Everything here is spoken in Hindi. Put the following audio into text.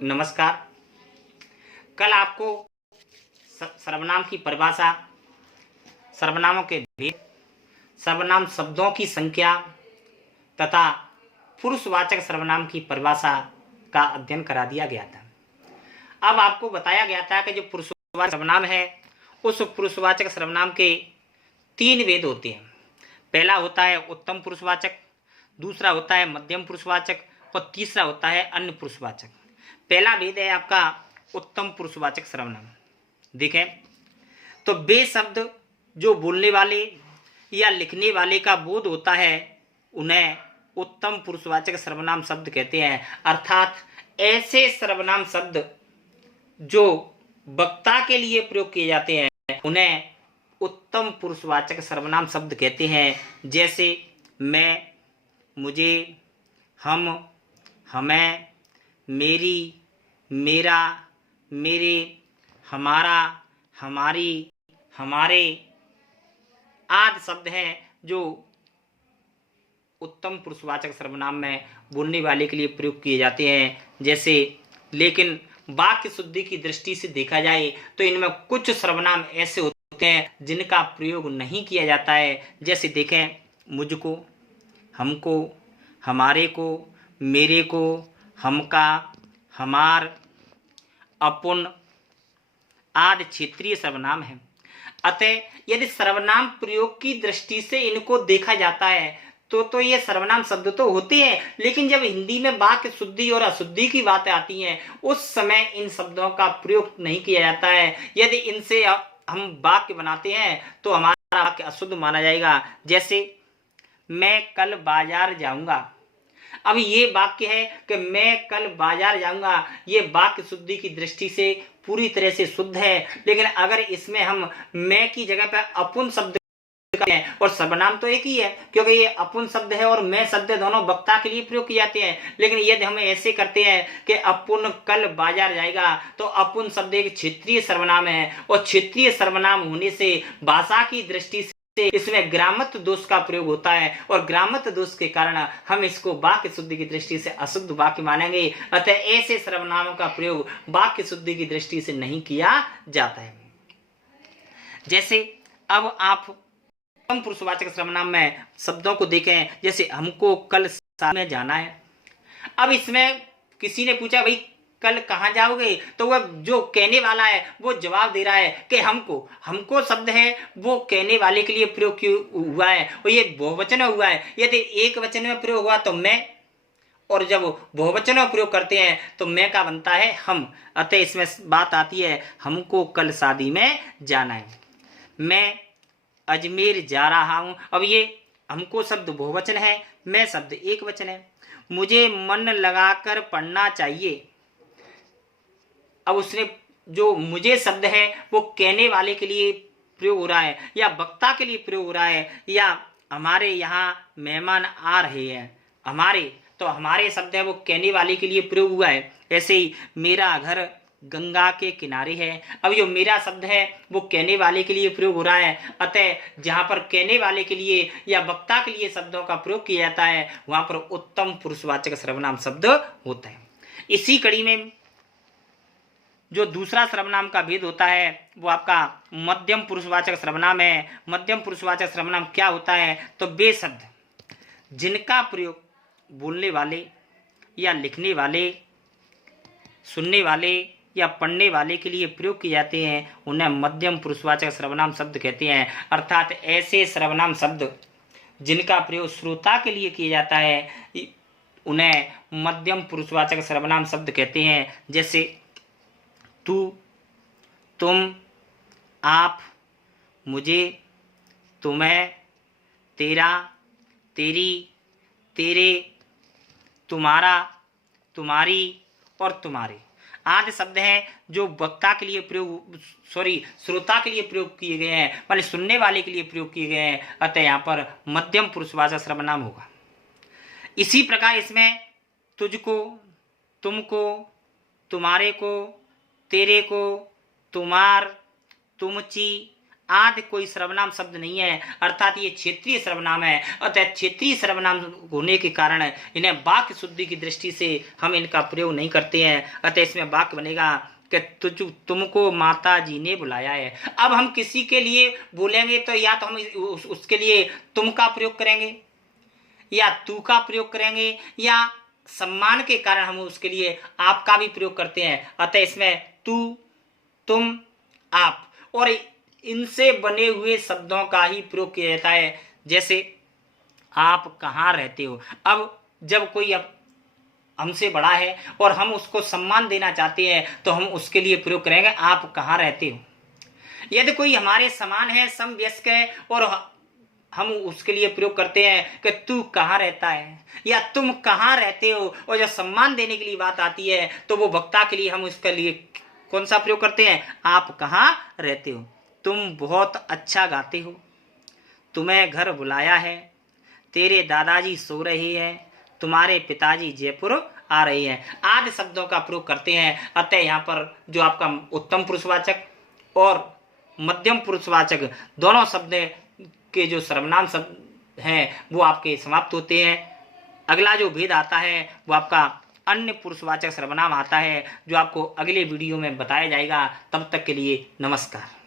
नमस्कार। कल आपको सर्वनाम की परिभाषा, सर्वनामों के भेद, सर्वनाम शब्दों की संख्या तथा पुरुषवाचक सर्वनाम की परिभाषा का अध्ययन करा दिया गया था। अब आपको बताया गया था कि जो पुरुषवाचक सर्वनाम है, उस पुरुषवाचक सर्वनाम के 3 भेद होते हैं। पहला होता है उत्तम पुरुषवाचक, दूसरा होता है मध्यम पुरुषवाचक और तीसरा होता है अन्य पुरुषवाचक। पहला भेद है आपका उत्तम पुरुषवाचक सर्वनाम। देखें तो वे शब्द जो बोलने वाले या लिखने वाले का बोध होता है, उन्हें उत्तम पुरुषवाचक सर्वनाम शब्द कहते हैं। अर्थात ऐसे सर्वनाम शब्द जो वक्ता के लिए प्रयोग किए जाते हैं, उन्हें उत्तम पुरुषवाचक सर्वनाम शब्द कहते हैं। जैसे मैं, मुझे, हम, हमें, मेरी, मेरा, मेरे, हमारा, हमारी, हमारे आदि शब्द हैं जो उत्तम पुरुषवाचक सर्वनाम में बोलने वाले के लिए प्रयोग किए जाते हैं। जैसे, लेकिन वाक्य शुद्धि की दृष्टि से देखा जाए तो इनमें कुछ सर्वनाम ऐसे होते हैं जिनका प्रयोग नहीं किया जाता है। जैसे देखें, मुझको, हमको, हमारे को, मेरे को, हमका, हमार, अपुन आदि क्षेत्रीय सर्वनाम है। अतः यदि सर्वनाम प्रयोग की दृष्टि से इनको देखा जाता है तो ये सर्वनाम शब्द तो होते हैं, लेकिन जब हिंदी में वाक्य शुद्धि और अशुद्धि की बातें आती हैं, उस समय इन शब्दों का प्रयोग नहीं किया जाता है। यदि इनसे हम वाक्य बनाते हैं तो हमारा वाक्य अशुद्ध माना जाएगा। जैसे, मैं कल बाजार जाऊंगा। अब ये वाक्य है कि मैं कल बाजार जाऊंगा, ये वाक्य शुद्धि की दृष्टि से पूरी तरह से शुद्ध है। लेकिन अगर इसमें हम मैं की जगह पर अपुन शब्द हैं, और सर्वनाम तो एक ही है, क्योंकि ये अपुन शब्द है और मैं शब्द दोनों वक्ता के लिए प्रयोग किए जाते हैं। लेकिन यदि हम ऐसे करते हैं कि अपुन कल बाजार जाएगा, तो अपुन शब्द एक क्षेत्रीय सर्वनाम है, और क्षेत्रीय सर्वनाम होने से भाषा की दृष्टि से इसमें ग्रामत्व दोष का प्रयोग होता है, और ग्रामत्व दोष के कारण हम इसको वाक्य शुद्धि की दृष्टि से अशुद्ध वाक्य मानेंगे। अतः ऐसे सर्वनामों का प्रयोग वाक्य शुद्धि की दृष्टि से नहीं किया जाता है। जैसे अब आप उत्तम पुरुषवाचक सर्वनाम में शब्दों को देखें। जैसे, हमको कल शादी में जाना है। अब इसमें किसी ने पूछा, भाई कल कहाँ जाओगे, तो वह जो कहने वाला है वो जवाब दे रहा है कि हमको। हमको शब्द है वो कहने वाले के लिए प्रयोग हुआ है, और ये बहुवचन हुआ है। यदि एक वचन में प्रयोग हुआ तो मैं, और जब बहुवचन में प्रयोग करते हैं तो मैं का बनता है हम। अतः इसमें बात आती है हमको कल शादी में जाना है। मैं अजमेर जा रहा हूं। अब ये हमको शब्द बहुवचन है, मैं शब्द एक वचन है। मुझे मन लगाकर पढ़ना चाहिए। अब उसने जो मुझे शब्द है वो कहने वाले के लिए प्रयोग हो रहा है, या वक्ता के लिए प्रयोग हो रहा है, या हमारे यहाँ मेहमान आ रहे हैं। हमारे, तो हमारे शब्द है वो कहने वाले के लिए प्रयोग हुआ है। ऐसे ही मेरा घर गंगा के किनारे है। अब जो मेरा शब्द है वो कहने वाले के लिए प्रयोग हो रहा है। अतः जहां पर कहने वाले के लिए या वक्ता के लिए शब्दों का प्रयोग किया जाता है, वहां पर उत्तम पुरुषवाचक सर्वनाम शब्द होता है। इसी कड़ी में जो दूसरा सर्वनाम का भेद होता है वो आपका मध्यम पुरुषवाचक सर्वनाम है। मध्यम पुरुषवाचक सर्वनाम क्या होता है, तो वे शब्द जिनका प्रयोग बोलने वाले या लिखने वाले, सुनने वाले या पढ़ने वाले के लिए प्रयोग किए जाते हैं, उन्हें मध्यम पुरुषवाचक सर्वनाम शब्द कहते हैं। अर्थात ऐसे सर्वनाम शब्द जिनका प्रयोग श्रोता के लिए किया जाता है, उन्हें मध्यम पुरुषवाचक सर्वनाम शब्द कहते हैं। जैसे तू, तुम, आप, मुझे, तुम्हें, तेरा, तेरी, तेरे, तुम्हारा, तुम्हारी और तुम्हारे आदि शब्द हैं जो वक्ता के लिए प्रयोग, श्रोता के लिए प्रयोग किए गए हैं, माने सुनने वाले के लिए प्रयोग किए गए हैं। अतः यहाँ पर मध्यम पुरुषवाचक सर्वनाम होगा। इसी प्रकार इसमें तुझको, तुमको, तुम्हारे को, तेरे को, तुम्हार, तुमची आदि कोई सर्वनाम शब्द नहीं है, अर्थात ये क्षेत्रीय सर्वनाम है। अतः क्षेत्रीय सर्वनाम होने के कारण इन्हें वाक्य शुद्धि की दृष्टि से हम इनका प्रयोग नहीं करते हैं। अतः इसमें वाक्य बनेगा कि तुमको माता जी ने बुलाया है। अब हम किसी के लिए बोलेंगे तो या तो हम उसके लिए तुम का प्रयोग करेंगे या तू का प्रयोग करेंगे, या सम्मान के कारण हम उसके लिए आप का भी प्रयोग करते हैं। अतः इसमें तू, तुम, आप और इनसे बने हुए शब्दों का ही प्रयोग किया जाता है। जैसे आप कहाँ रहते हो। अब जब कोई अब हमसे बड़ा है और हम उसको सम्मान देना चाहते हैं तो हम उसके लिए प्रयोग करेंगे आप कहाँ रहते हो। यदि कोई हमारे समान है, समवयस्क है, और हम उसके लिए प्रयोग करते हैं कि तू कहाँ रहता है या तुम कहाँ रहते हो, और जब सम्मान देने के लिए बात आती है तो वो वक्ता के लिए हम उसके लिए कौन सा प्रयोग करते हैं, आप कहाँ रहते हो। तुम बहुत अच्छा गाते हो, तुम्हें घर बुलाया है, तेरे दादाजी सो रहे हैं, तुम्हारे पिताजी जयपुर आ रहे हैं, आदि शब्दों का प्रयोग करते हैं। अतः यहाँ पर जो आपका उत्तम पुरुषवाचक और मध्यम पुरुषवाचक दोनों शब्द के जो सर्वनाम शब्द हैं वो आपके समाप्त होते हैं। अगला जो भेद आता है वो आपका अन्य पुरुषवाचक सर्वनाम आता है, जो आपको अगले वीडियो में बताया जाएगा। तब तक के लिए नमस्कार।